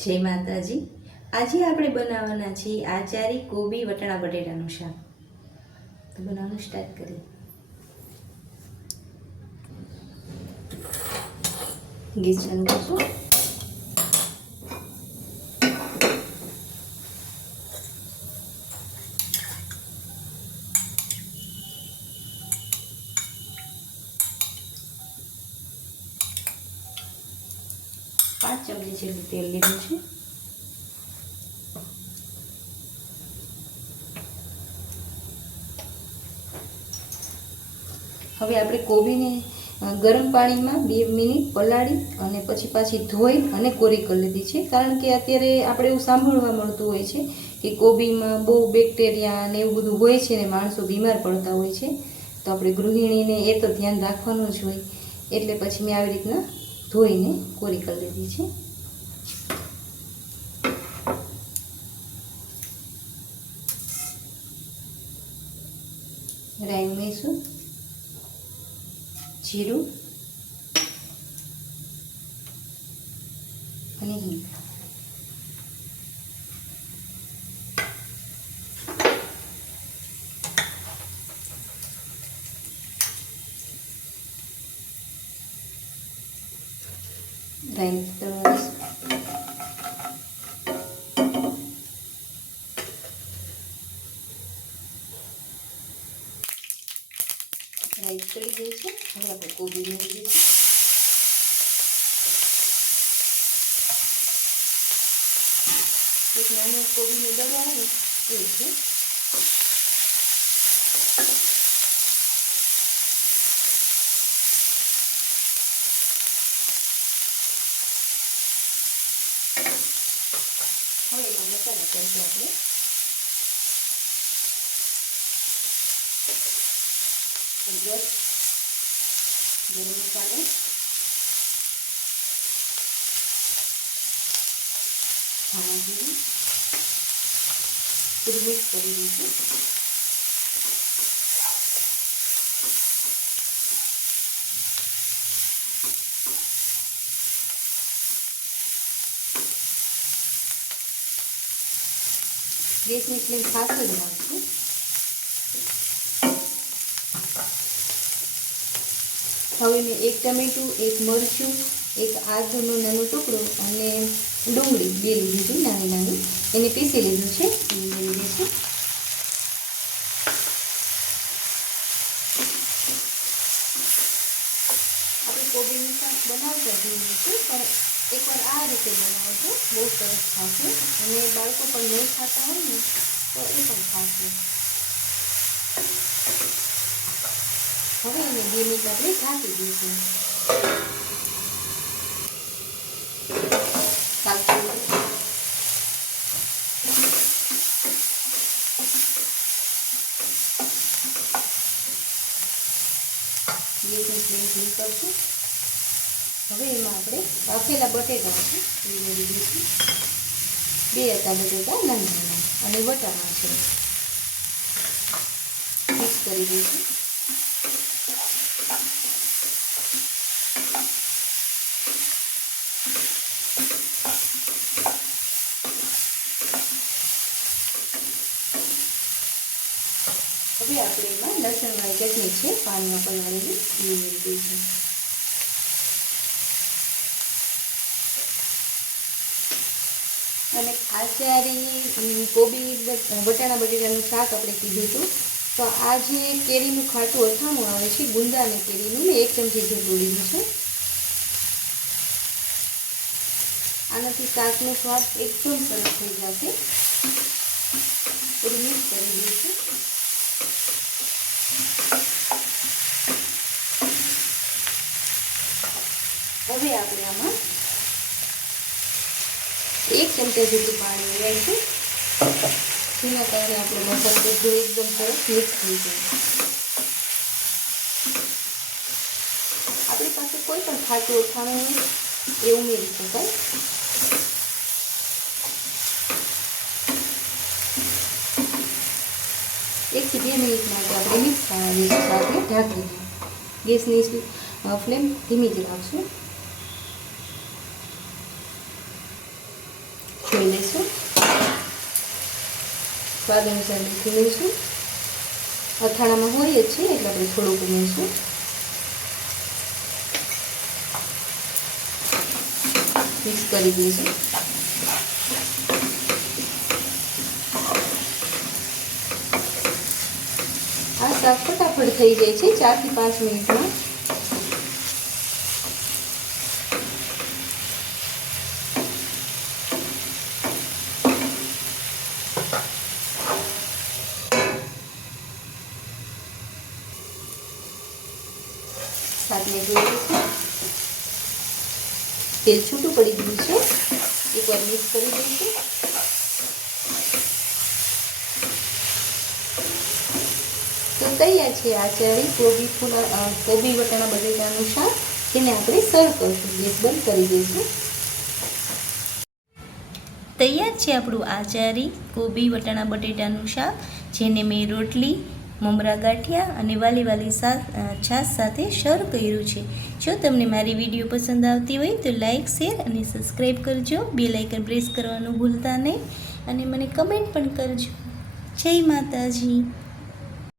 જય માતાજી। આજે આપણે બનાવવાના છીએ આચારી કોબી વટાણા બટેટાનું શાક। તો બનાવવાનું સ્ટાર્ટ કરીએ। ગેસ ચાલુ કરશું। પાંચ ચમચી જેટલું તેલ લીધું છે। હવે આપણે કોબીને ગરમ પાણીમાં 2 મિનિટ પલાળી અને પછી પાછી ધોઈ અને કોરી કરી લીધી છે। કારણ કે અત્યારે આપણે એવું સાંભળવા મળતું હોય છે કે કોબીમાં બહુ બેક્ટેરિયા ને એવું બધું હોય છે ને માણસો બીમાર પડતા હોય છે। તો આપણે ગૃહિણીને એ તો ધ્યાન રાખવાનું જ હોય, એટલે પછી મેં આવી રીતના ધોઈને કોરી કરી લીધી છે। રાઈ ઉમેરીશું, જીરું અને હિંગ। રાઈ મિક્સ કરવા દઈશું। રાઈ ચડી ગઈ છે, હવે આપણે કોબી ઉમેરી દઈશું। એક નાનો કોબીનો દડો આવે એ છે। હવે એમાં મસાલા કરીશું આપણે। હળદર, ગરમ મસાલો, ધાણા જીરું બધું મિક્સ કરી દઈશું। ગેસની ફ્લેમ ફાસ્ટ જ રાખશું। હવે મેં 1 ટમેટું, 1 મરચું, 1 આદુનો નાનો ટુકડો અને ડુંગળી 2 લીધી હતી નાની નાની, એને પીસી લીધું છે, એ ઉમેરી દઈશું। આપણે કોબીનું શાક બનાવતા જોઈએ છે, પણ એકવાર આ રીતે બનાવજો, બહુ સરસ થશે અને બાળકો પણ નહીં ખાતા હોય ને તો એ પણ ખાશે। હવે એને 2 મિનિટ આપણે ઢાંકી દઈશું। ગેસની ફ્લેમ ધીમી કરશું। હવે એમાં આપણે બાફેલા બટેટા છે એ ઉમેરી દઈશું। 2 હતા બટેટા નાના નાના અને વટાણા છે, મિક્સ કરી દઈશું। હવે આપણે એમાં લસણવાળી ચટણી છે પાણીમાં પલાળેલી એ ઉમેરી દઈશું। અને આચારી કોબી વટાણા બટેટાનું શાક આપણે કીધું હતું, તો આ જે કેરીનું ખાટું અથાણું આવે છે ગુંદા અને કેરીનું, મેં 1 ચમચી જેટલું લીધું છે। આનાથી શાકનો સ્વાદ એકદમ સરસ થઈ જશે। થોડું મિક્સ કરી દઈશું। હવે આપણે આમાં 1 ચમચા જેટલું પાણી ઉમેરીશું, જેના કારણે આપણો મસાલો બધો એકદમ સરસ મિક્સ થઈ જાય। આપણી પાસે કોઈ પણ ખાટું અથાણું હોય એ ઉમેરી શકાય। 1 થી 2 મિનિટ માટે આપણે મિક્સ થવા દઈશું, સાથે ઢાંકી દઈશું। ગેસની ફ્લેમ ધીમી જ રાખશું। જોઈ લઈશું. સ્વાદ અનુસાર મીઠું લઈશું. અથાણામાં હોય જ છે એટલે આપણે થોડુંક ઉમેરીશું. મિક્સ કરી દઈશું. આ શાક ફટાફટ થઈ જાય છે 4 થી 5 મિનિટમાં. શાકને જોઈ લઈશું. તેલ છૂટું પડી ગયું છે. એકવાર મિક્સ કરી દઈશું. તો તૈયાર છે આચારી કોબી વટાણા બટેટાનું શાક, જેને આપણે સર્વ કરીશું. ગેસ બંધ કરી દઈશું. તૈયાર છે આપણું આચારી કોબી વટાણા બટેટાનું શાક, જેને મેં રોટલી, મમરા ગાંઠિયા અને વાલી છાશ સાથે સર્વ કર્યું છે. જો તમને મારી વિડીયો પસંદ આવતી હોય તો લાઇક, શેર અને સબસ્ક્રાઈબ કરજો. બેલ આઇકન પ્રેસ કરવાનું ભૂલતા નહીં અને મને કમેન્ટ પણ કરજો. જય માતાજી.